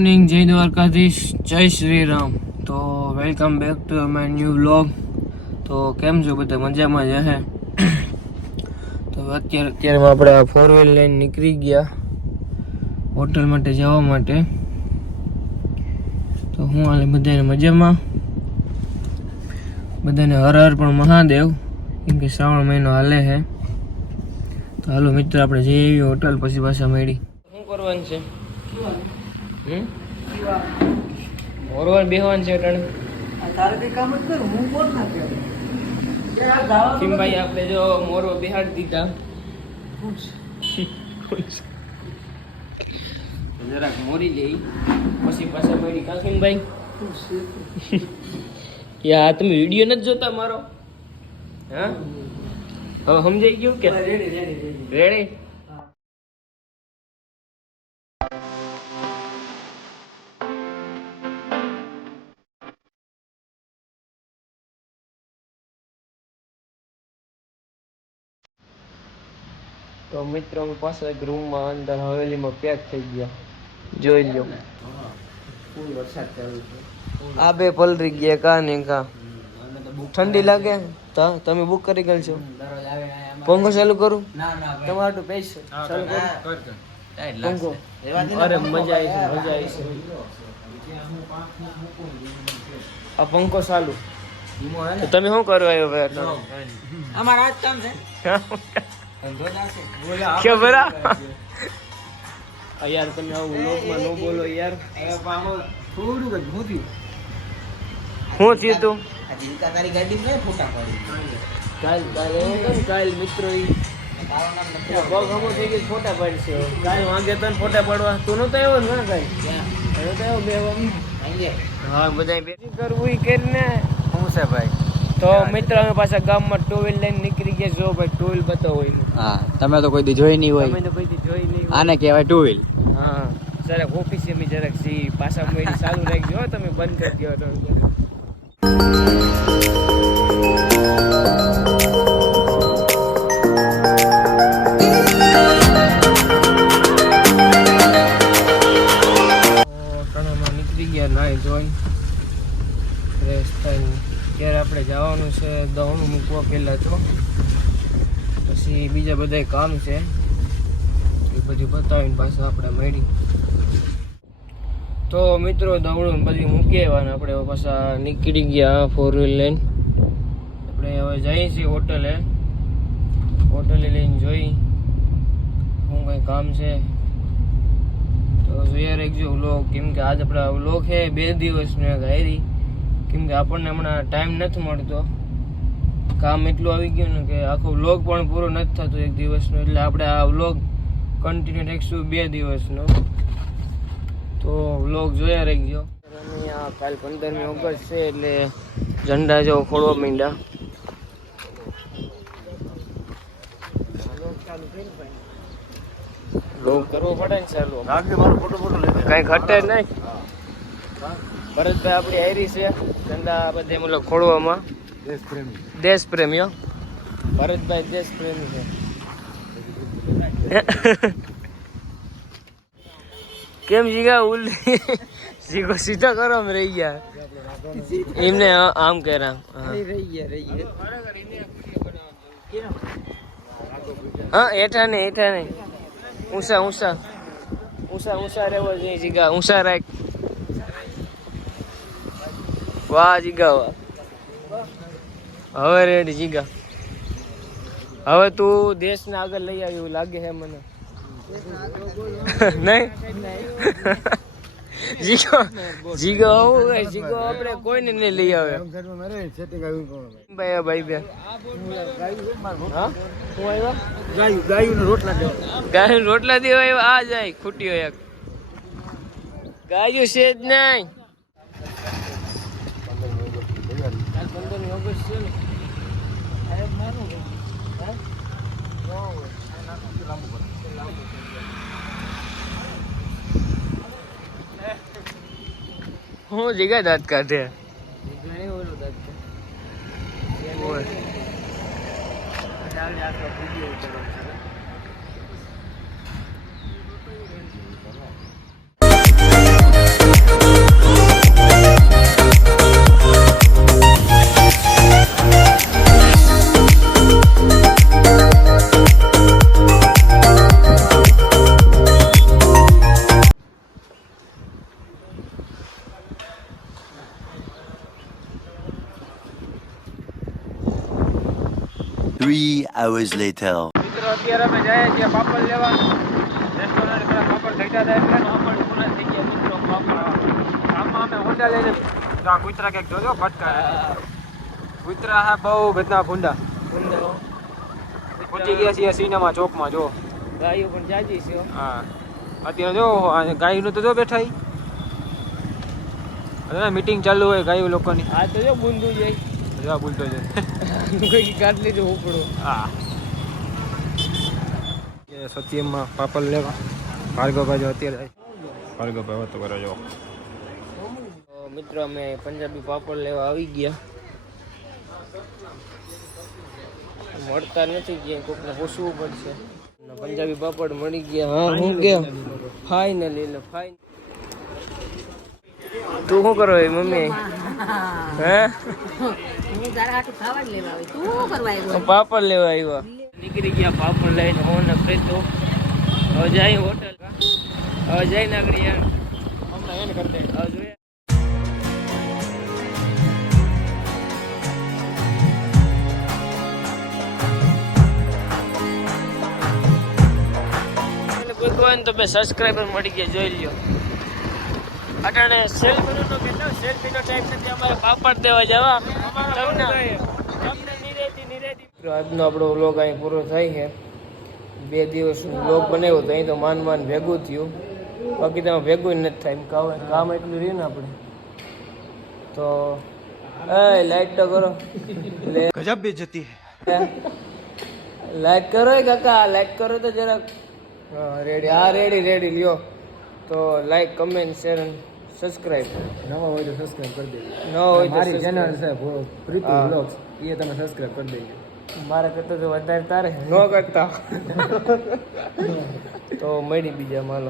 Morning, જય દ્વારકાધીશ, જય શ્રી રામ. તો welcome back to my new vlog. તો કેમ છો બધા? મજામાં જ હે. તો અત્યારે આપણે ફોર વ્હીલ લઈને નીકળી ગયા હોટલ માટે જવા માટે. તો હું હાલે બધાને મજામાં? બધાને હર હર પણ મહાદેવ, કેમ કે શ્રાવણ મહિનો હાલે છે. તો હાલો મિત્ર, આપણે જઈએ એવી હોટલ, પછી પાછા મળી. શું કરવાનું છે? મોરવાન બેહવાન છે અટાણે. તારે કઈ કામ જ કરું, હું કોણ ના કરું. કિમભાઈ આપણે જો મોરવો બેહાડી દીધા. જરાક મોરી લઈ પછી પાછા મળી. કાકીમભાઈ યા તમે વિડીયો નથી જોતા મારો? હા, હવે સમજાઈ ગયું કે રેડી? તો મિત્રો અમે પાછા એક રૂમમાં અંદર હવેલીમાં પેક થઈ ગયા. જોઈ લો, ફૂલ વરસાદ ચાલુ છે. આ બે પલરી ગયા કા ને કા. ઠંડી લાગે તો તમે બુક કરી ગયેલ છો? પંખો ચાલુ કરું? તમારું પૈસા ચાલુ કરું? પંખો. અરે મજા આવી છે, મજા આવી છે. આ પંખો ચાલુ. તમે શું કરવા આવ્યો ભાઈ? અમારા આજ કામ છે. क्या बरा यार, તમે આવું લોકમાં નો બોલો યાર. થોડું જ ભૂતી હું છે તું? હજી તારી ગાડી માં ફોટા પાડી. કાલ મિત્રો પગ હમો થઈ ગઈ, ફોટા પાડશે. કાલ વાગે તને ફોટા પાડવા તું નતો આવ્યો ને? કાલ નતો આવ્યો બે હા, બધા બેસી કરવું ઈ કરીને હું છે ભાઈ. તો મિત્ર અમે પાછા ગામમાં ટુ વ્હીલ લઈને નીકળી ગયા. જો ભાઈ ટુ વ્હીલ બતાવો. હા, તમે તો કોઈ દી જોઈ નહીં હોય. તમે તો કોઈ દી જોઈ નહીં હોય. આને કહેવાય ટુ વ્હીલ. હા, જરાક ઓફિસે મી જરાક સી પાછા મેરી ચાલુ રાખજો હો, તમે બંધ કરી દો તો. કણામાં નીકળી ગયા નાઈ ધોઈ ફ્રેશ થઈને. ત્યારે આપણે જવાનું છે દવણું મૂકવા પહેલાં, તો પછી બીજા બધા કામ છે એ બધું બતાવીને પાછું આપણે મળી. તો મિત્રો દવણું બધી મૂકી આવ્યા. આપણે પાછા નીકળી ગયા ફોર વ્હીલ લઈને. આપણે હવે જઈએ છીએ હોટલે. હોટલે લઈને જોઈ શું કંઈ કામ છે તો જોયા રાખજો વ્લોગ. કેમ કે આજ આપણા વ્લોગ છે 2 દિવસનો એક હારી. કેમ કે આપણને હમણાં ટાઈમ નથી મળતો, કામ એટલું આવી ગયું ને કે આખો વ્લોગ પણ પૂરો નથી થતો એક દિવસનો. એટલે આપણે આ વ્લોગ કન્ટિન્યુ રાખીશું 2 દિવસનો. તો વ્લોગ જોયા રાખજો. અહીંયા કાલ 15મી ઓગસ્ટ છે એટલે ઝંડા જેવો ખોળવા માંડ્યા. વ્લોગ કરવો પડે ને ચાલુ, કઈ ઘટે નહીં. ભરતભાઈ આપણી હારી છે ઝંડા બધે મતલબ ખોળવામાં. દેશ પ્રેમીઓ ભરતભાઈ દેશ પ્રેમી છે. કેમ જીગા ઉલ્લી જીગો સીધા કરો આમ રહી ગયા એમને આમ કર્યા. હા, હેઠા નહીં, હેઠા નહીં, ઊંચા ઊંચા ઊંચા ઊંચા રહેવો જોઈએ જીગા, ઊંચા રાખ. વાહ જીગા વાહ. હવે રેડી જીગા, હવે તું દેશને આગળ લઈ આવી એવું લાગે છે મને. નહીં જીગો જીગો આવું જીગો આપણે કોઈને નહીં લઈ આવે. ભાઈ ભાઈ બે હા શું આવ્યા? ગાયું રોટલા દેવા. ગાયું રોટલા દેવા આવ્યા. આ જાય ખૂટ્યો એક ગાયું છે જ નહીં. 15મી ઓગસ્ટ છે ને. હું જીગા દાંત કાઢે. hours later. મિત્રો અત્યારે અમે જઈએ છીએ પાપડ લેવા. રેસ્ટોરન્ટ પેલા પાપડ ખાઈતા હતા એટલે પાપડ પૂરા થઈ ગયા મિત્રો. પાપડ આમાં અમે હોન્ડા લઈને આ કૂતરા કંઈક જોજો ફટકા કૂતરા હા બહુ બધા ભૂંડા પહોંચી ગયા છીએ સિનેમા ચોકમાં જો ગાયો પણ જાજી છે હા અત્યારે જો ગાયનું તો જો બેઠા અરે મીટિંગ ચાલુ હોય ગાયો લોકોની આ તો જો બુંદુ જાય જો બોલતો જાય કોઈ કાઢ લીધું ઉપડું હા એ સત્યમમાં પાપડ લેવા ભાર્ગવભાઈ જો અત્યારે ભાર્ગવભાઈ વાત કરો જો મિત્રો અમે પંજાબી પાપડ લેવા આવી ગયા મળતા નથી ગયા કોકને પૂછવું પડશે પંજાબી પાપડ મળી ગયા હા હું ગયા ફાઇનલી એટલે ફાઇન તું શું કરો મમ્મી હે હું તારા હાટુ ખાવા જ લેવા આવી તું શું કરવા આવ્યો પાપડ લેવા આવ્યા નીકળી ગયા પાપડ લઈને હું ને પ્રેતો હવે જાય હોટલ હવે જઈને આગળ યાર હમણાં એને કરી દે હવે જોઈએ કોઈ કોઈ તો બે સબસ્ક્રાઈબર મળી ગયા જોઈ લ્યો અટાણે સેલ્ફીનો તો કેટલો સેલ્ફીનો ટાઈમ નથી અમારે પાપડ દેવા જવા તમને આજનો આપણો વ્લોગ અહીં પૂરો થાય છે 2 દિવસનો વ્લોગ બનાવ્યો તો અહીં તો માન ભેગું થયું બાકી તેમાં ભેગું નથી થાય કામ એટલું રહ્યું ને આપણે તો એ લાઈટ તો કરો ગજબ બેજતી લાઈક કરો કાકા લાઈક કરો તો જરાક હા રેડી લ્યો તો લાઈક કમેન્ટ શેર અને સબસ્ક્રાઇબ નવા હોય તો સબસ્ક્રાઇબ કરી દેજો ન હોય તો મારી ચેનલ subscribe. છે પ્રીતિ હા. વ્લોગ્સ એ તમે સબસ્ક્રાઇબ કરી દેજો મારા કરતા તો વધારે તારે ન કરતા તો મળી બીજા માલો